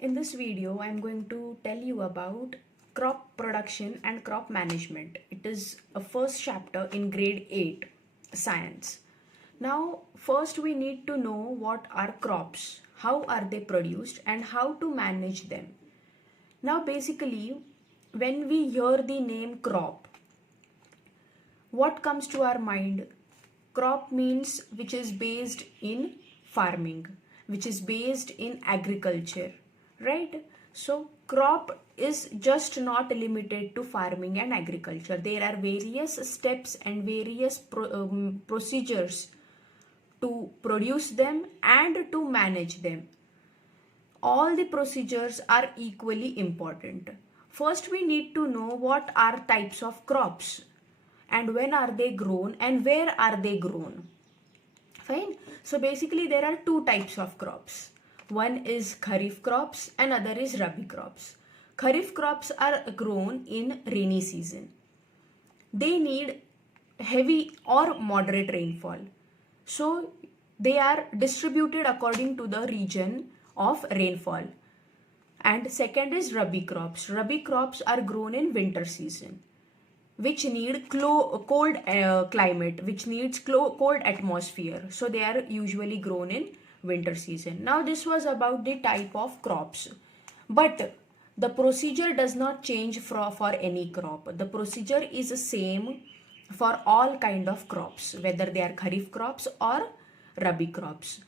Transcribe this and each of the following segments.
In this video, I'm going to tell you about crop production and crop management. It is a first chapter in grade 8 science. Now, first we need to know what are crops, how are they produced, and how to manage them. Now, basically, when we hear the name crop, what comes to our mind? Crop means which is based in farming, which is based in agriculture, right? So crop is just not limited to farming and agriculture. There are various steps and various procedures to produce them and to manage them. All the procedures are equally important. First, we need to know what are types of crops and when are they grown and where are they grown. Fine. So basically there are two types of crops. One is kharif crops and other is rabi crops. Kharif crops are grown in rainy season. They need heavy or moderate rainfall. So they are distributed according to the region of rainfall. And second is rabi crops. Rabi crops are grown in winter season, which need cold climate, which needs cold atmosphere. So they are usually grown in winter season. Now this was about the type of crops. But the procedure does not change for any crop. The procedure is the same for all kind of crops, whether they are kharif crops or rabi crops.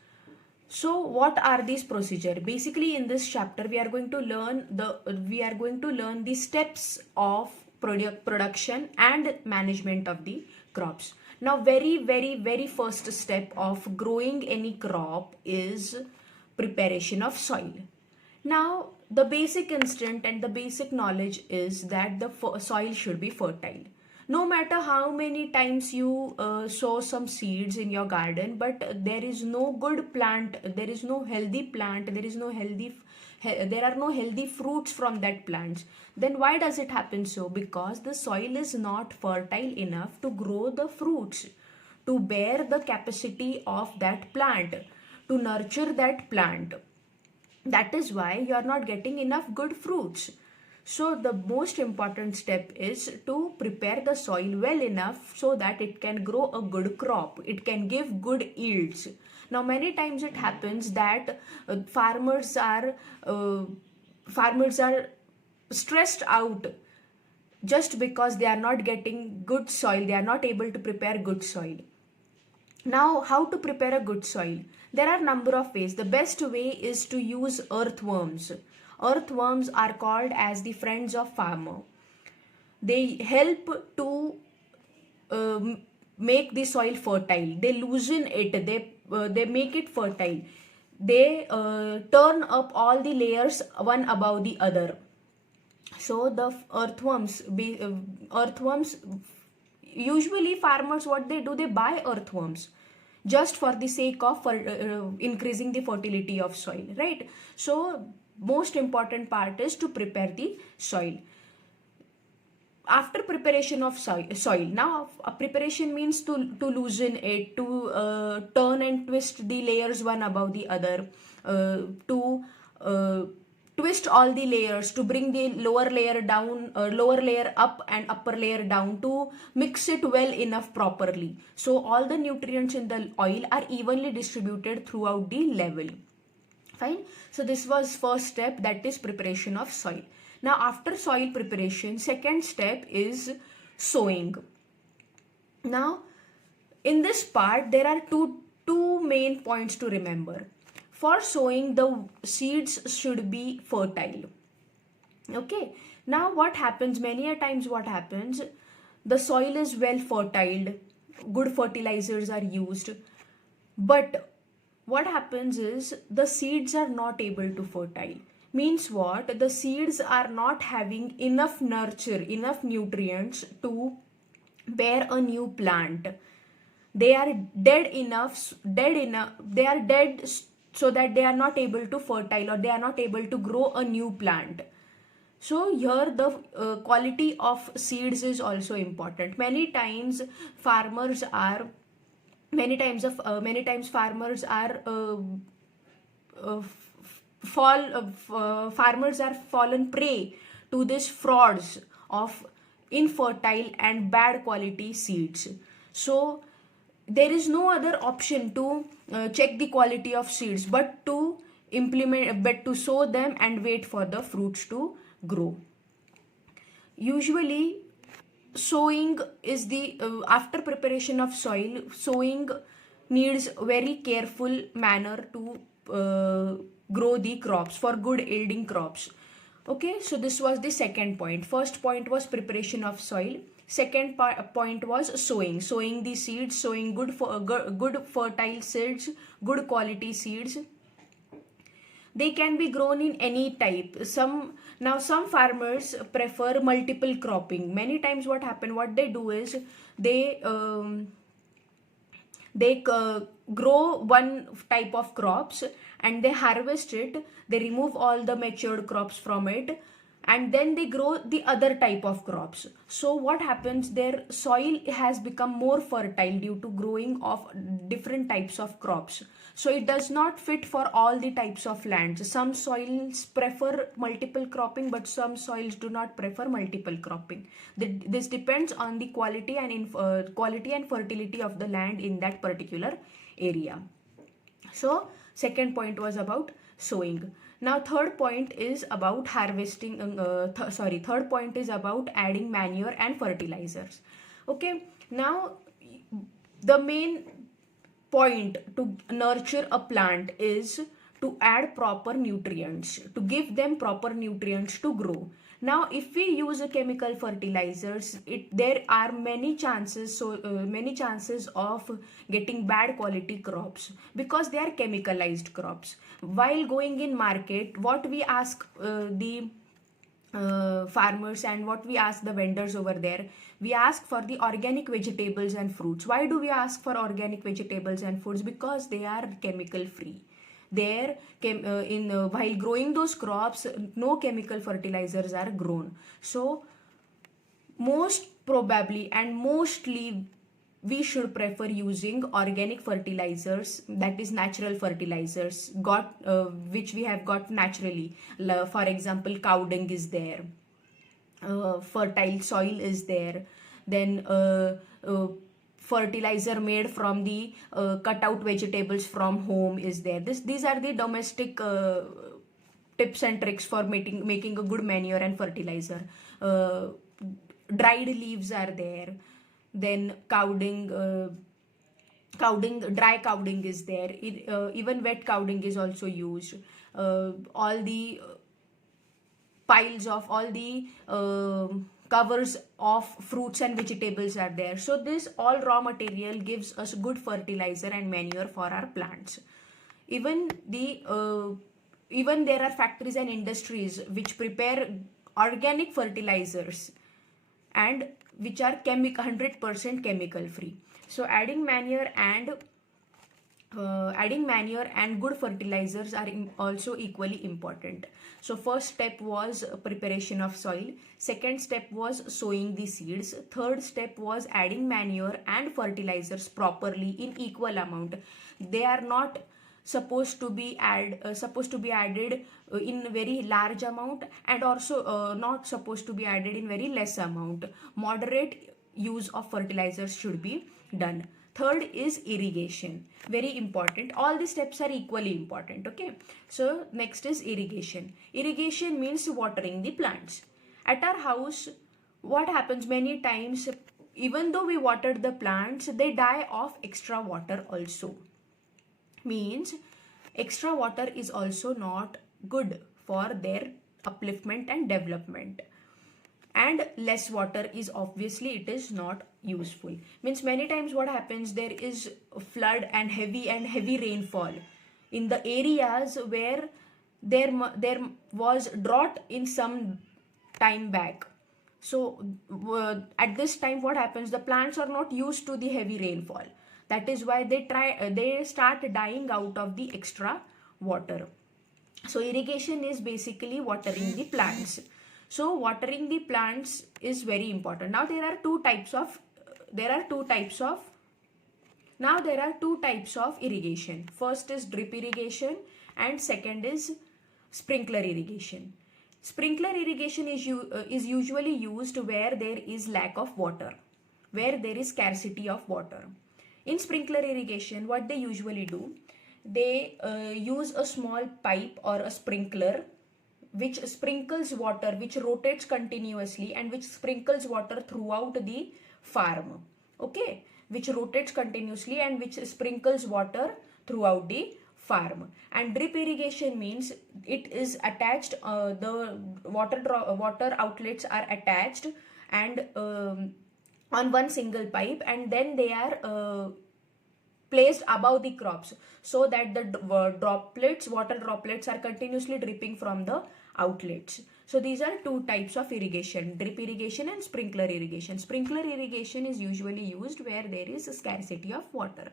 So what are these procedure? Basically in this chapter we are going to learn the steps of production and management of the crops. Now very first step of growing any crop is preparation of soil. Now the basic instinct and the basic knowledge is that the soil should be fertile. No matter how many times you sow some seeds in your garden, but there is no good plant, there is no healthy plant, there are no healthy fruits from that plant. Then why does it happen so? Because the soil is not fertile enough to grow the fruits, to bear the capacity of that plant, to nurture that plant. That is why you are not getting enough good fruits. So the most important step is to prepare the soil well enough so that it can grow a good crop. It can give good yields. Now many times it happens that farmers are stressed out just because they are not getting good soil. They are not able to prepare good soil. Now, how to prepare a good soil? There are number of ways. The best way is to use earthworms. Earthworms are called as the friends of farmer. They help to make the soil fertile. They loosen it. They make it fertile. They turn up all the layers one above the other. So the earthworms, usually farmers, what they do, they buy earthworms just for the sake of increasing the fertility of soil, right? So most important part is to prepare the soil. After preparation of soil, now preparation means to loosen it, to turn and twist the layers one above the other, to twist all the layers, to bring the lower layer down, lower layer up and upper layer down, to mix it well enough properly. So all the nutrients in the oil are evenly distributed throughout the level. Fine. So this was first step, that is preparation of soil. Now after soil preparation, second step is sowing. Now in this part there are two main points to remember. For sowing, the seeds should be fertile. Okay. Now what happens, many a times what happens, the soil is well fertile, good fertilizers are used, but what happens is the seeds are not able to fertile. Means what? The seeds are not having enough nurture, enough nutrients to bear a new plant. They are dead, they are dead so that they are not able to fertile, or they are not able to grow a new plant. So here the quality of seeds is also important. Many times farmers are farmers are farmers are fallen prey to these frauds of infertile and bad quality seeds. So there is no other option to check the quality of seeds but to sow them and wait for the fruits to grow. Usually sowing is the after preparation of soil, sowing needs very careful manner to grow the crops for good yielding crops. Okay, so this was the second point. First point was preparation of soil. Second point was sowing the seeds, sowing good fertile seeds, good quality seeds. They can be grown in any type. Some farmers prefer multiple cropping. Many times what they do is they grow one type of crops and they harvest it, they remove all the matured crops from it, and then they grow the other type of crops. So what happens, their soil has become more fertile due to growing of different types of crops. So it does not fit for all the types of lands. Some soils prefer multiple cropping, but some soils do not prefer multiple cropping. This depends on the quality and fertility of the land in that particular area. So second point was about sowing. Now third point is about third point is about adding manure and fertilizers. Okay, now the main point to nurture a plant is to add proper nutrients, to give them proper nutrients to grow. Now if we use a chemical fertilizers, there are many chances of getting bad quality crops because they are chemicalized crops. While going in market, what we ask the farmers and what we ask the vendors over there, we ask for the organic vegetables and fruits. Why do we ask for organic vegetables and fruits? Because they are chemical free. While growing those crops, no chemical fertilizers are grown. So most probably and mostly we should prefer using organic fertilizers, that is natural fertilizers which we have got naturally. For example, cow dung is there, fertile soil is there, then fertilizer made from the cut out vegetables from home is there. These are the domestic tips and tricks for making a good manure and fertilizer. Dried leaves are there, then dry cow dung is there. Even wet cow dung is also used. All the piles of all the covers of fruits and vegetables are there. So this all raw material gives us good fertilizer and manure for our plants. Even there are factories and industries which prepare organic fertilizers and which are 100% chemical free. So adding manure and good fertilizers are also equally important. So first step was preparation of soil, second step was sowing the seeds, third step was adding manure and fertilizers properly in equal amount. They are not supposed to be added in very large amount, and also not supposed to be added in very less amount. Moderate use of fertilizers should be done. Third is irrigation, very important. All the steps are equally important. Okay, so next is irrigation. Irrigation means watering the plants. At our house, what happens many times, even though we watered the plants, they die of extra water also. Means extra water is also not good for their upliftment and development. And less water is obviously it is not useful. Means many times what happens, there is flood and heavy rainfall in the areas where there was drought in some time back. So at this time what happens, the plants are not used to the heavy rainfall. That is why they start dying out of the extra water. So irrigation is basically watering the plants. So watering the plants is very important. Now there are two types of irrigation. First is drip irrigation and second is sprinkler irrigation. Sprinkler irrigation is usually used where there is lack of water, where there is scarcity of water. In sprinkler irrigation, what they usually do, they use a small pipe or a sprinkler which sprinkles water, which rotates continuously and which sprinkles water throughout the farm. Okay, which rotates continuously and which sprinkles water throughout the farm. And drip irrigation means it is attached, the water outlets are attached and on one single pipe, and then they are placed above the crops so that the water droplets are continuously dripping from the outlets. So these are two types of irrigation, drip irrigation and sprinkler irrigation. Sprinkler irrigation is usually used where there is a scarcity of water,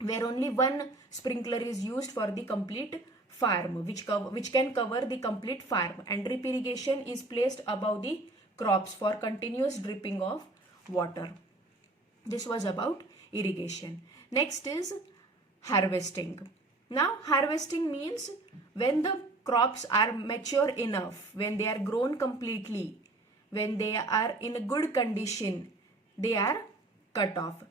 where only one sprinkler is used for the complete farm, which can cover the complete farm, and drip irrigation is placed above the crops for continuous dripping of water. This was about irrigation. Next is harvesting. Now harvesting means when the crops are mature enough, when they are grown completely, when they are in a good condition, they are cut off.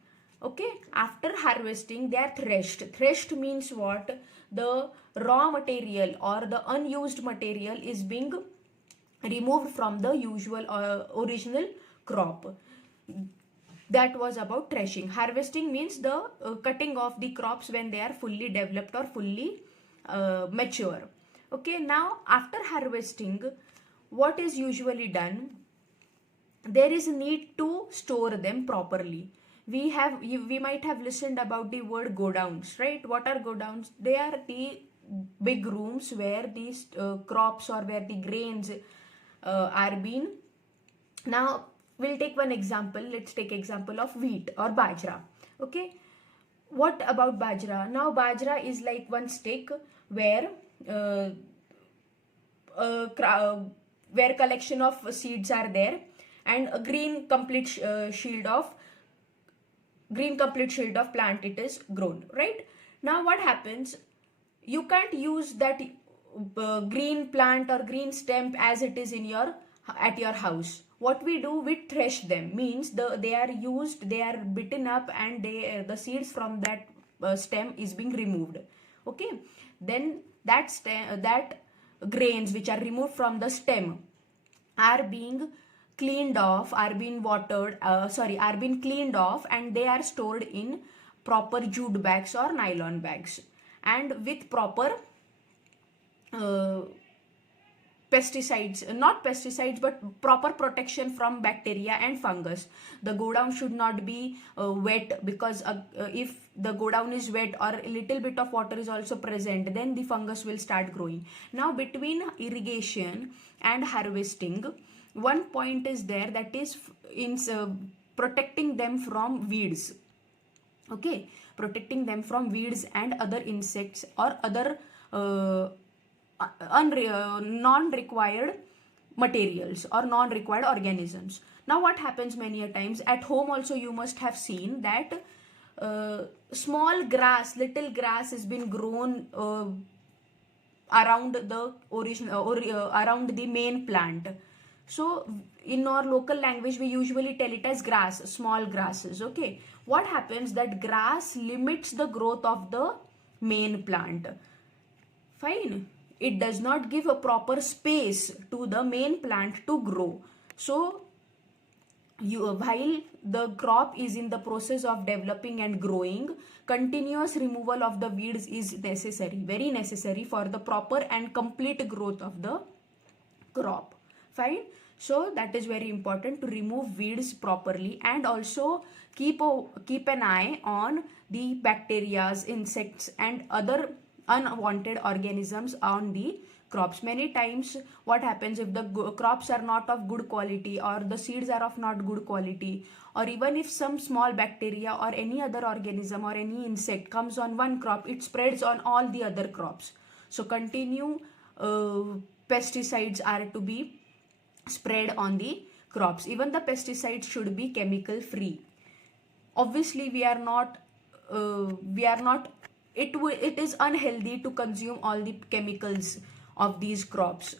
Okay, after harvesting they are threshed. Threshed means what? The raw material or the unused material is being removed from the usual original crop. That was about threshing. Harvesting means the cutting of the crops when they are fully developed or fully mature. Okay, now after harvesting, what is usually done? There is a need to store them properly. We might have listened about the word godowns, right? What are godowns? They are the big rooms where these crops or where the grains are being. Now we'll take one example. Let's take example of wheat or bajra. Okay, what about bajra? Now bajra is like one stick where where collection of seeds are there, and a green complete shield of plant it is grown, right? Now what happens? You can't use that green plant or green stem as it is in at your house. What we do, we thresh them, means they are bitten up, and the seeds from that stem is being removed. Okay, then that grains which are removed from the stem are being cleaned off, are being cleaned off, and they are stored in proper jute bags or nylon bags, and with proper not pesticides, but proper protection from bacteria and fungus. The godown should not be wet, because if the godown is wet or a little bit of water is also present, then the fungus will start growing. Now between irrigation and harvesting, one point is there, that is in protecting them from weeds. Okay, protecting them from weeds and other insects or other non-required materials or non-required organisms. Now what happens many a times at home also, you must have seen that little grass has been grown around the around the main plant. So in our local language we usually tell it as grass, small grasses. Okay, what happens? That grass limits the growth of the main plant. Fine, it does not give a proper space to the main plant to grow. So while the crop is in the process of developing and growing, continuous removal of the weeds is necessary, very necessary, for the proper and complete growth of the crop. Fine, so that is very important, to remove weeds properly, and also keep an eye on the bacteria, insects and other unwanted organisms on the crops. Many times what happens, if the crops are not of good quality, or the seeds are of not good quality, or even if some small bacteria or any other organism or any insect comes on one crop, it spreads on all the other crops. So continue pesticides are to be spread on the crops. Even the pesticides should be chemical free. Obviously we are not it is unhealthy to consume all the chemicals of these crops.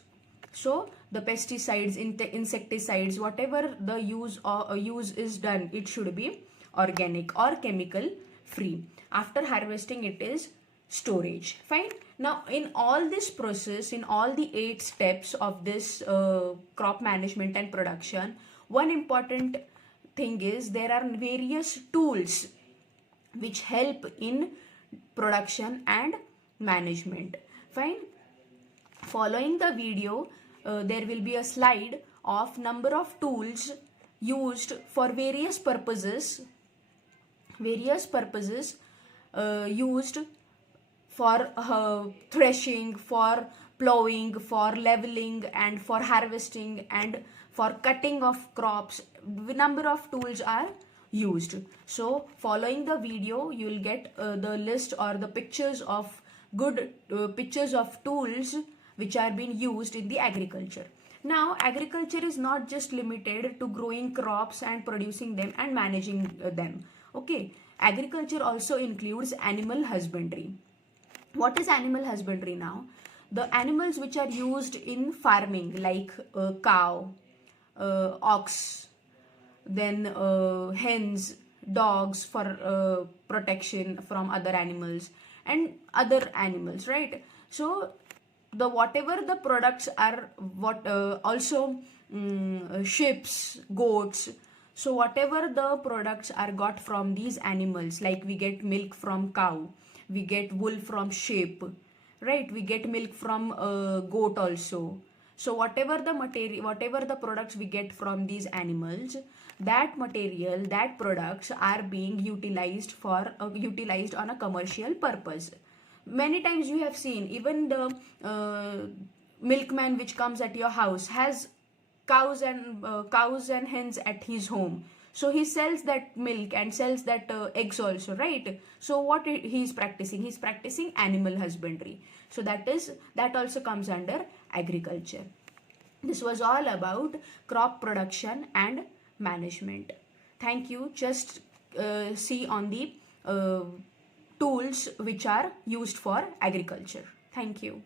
So the pesticides, insecticides, whatever the use is done, it should be organic or chemical free. After harvesting, it is storage. Fine. Now in all this process, in all the 8 steps of this crop management and production, one important thing is there are various tools which help in production and management. Fine. Following the video, there will be a slide of number of tools used for various purposes used for threshing, for plowing, for leveling, and for harvesting, and for cutting of crops. Number of tools are used. So following the video, you will get the list or the pictures of pictures of tools which are being used in the agriculture. Now agriculture is not just limited to growing crops and producing them and managing them. Okay, agriculture also includes animal husbandry. What is animal husbandry now? The animals which are used in farming, like cow, ox, then hens, dogs for protection from other animals, and other animals, right? So the whatever the products are, what also ships, goats. So whatever the products are got from these animals, like we get milk from cow, we get wool from sheep, right? We get milk from goat also. So whatever the material, whatever the products we get from these animals, that material, that products are being utilized for utilized on a commercial purpose. Many times you have seen even the milkman which comes at your house has cows and hens at his home. So he sells that milk and sells that eggs also, right? So what he is practicing? He is practicing animal husbandry. So that also comes under agriculture. This was all about crop production and management. Thank you. Just see on the tools which are used for agriculture. Thank you.